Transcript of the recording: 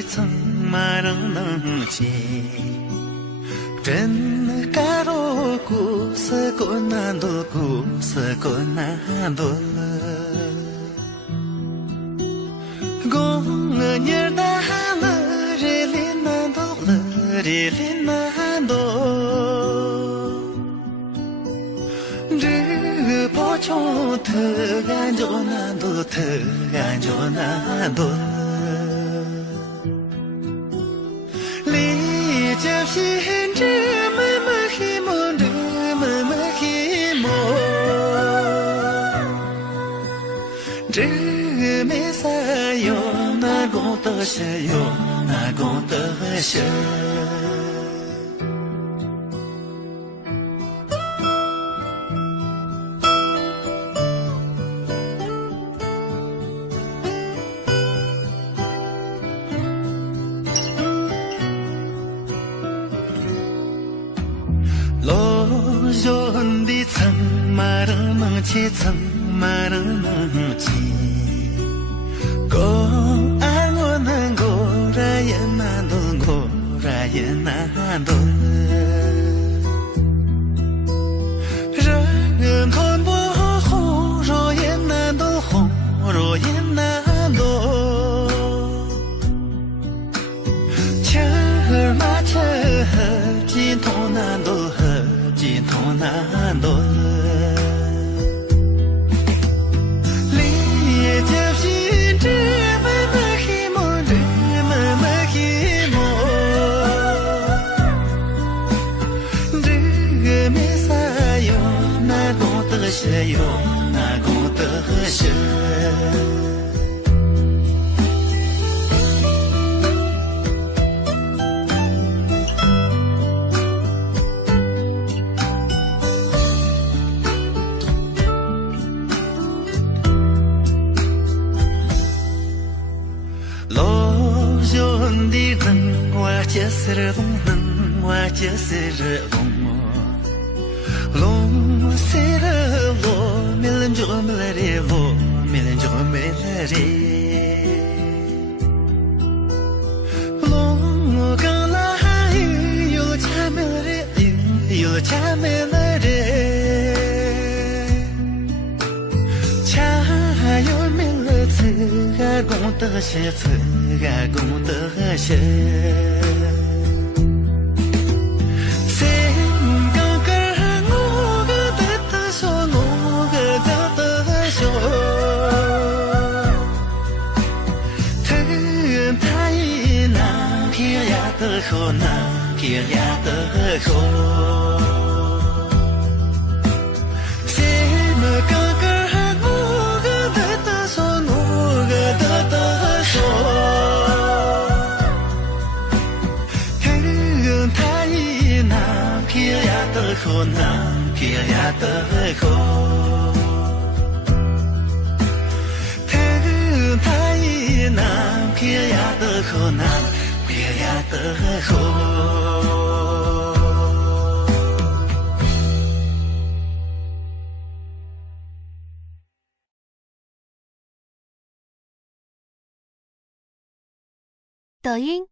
切曾没人能解。真假如故事过难度，故事过难度了。公年的了，热里难度了，热里难度。这破穷特感觉难度，特感觉难度。理解心知么么希望，这么么希望。这没啥用，那功德些用，那功德些。路上的曾没人能去，曾没人能去。公安我能过来也难度，过来也难度。人看不红，若也难度，红若也难度。钱儿嘛钱儿，金通难度，金通难度。理解心知么么希望，这么么希望。这没啥用，那功德些用，那功德些。路上的人，我就是龙人，我就是龙。龙是了龙，没人就没了的龙，没人就没了的。龙刚来有钱没了的，有钱没了的。钱有没了自个功德些，自个功德些。好难偏呀的好，谁么个个我个的说，我个的说，太难偏呀的好，难偏呀的好，太难偏呀的好难。别呀的好。抖音、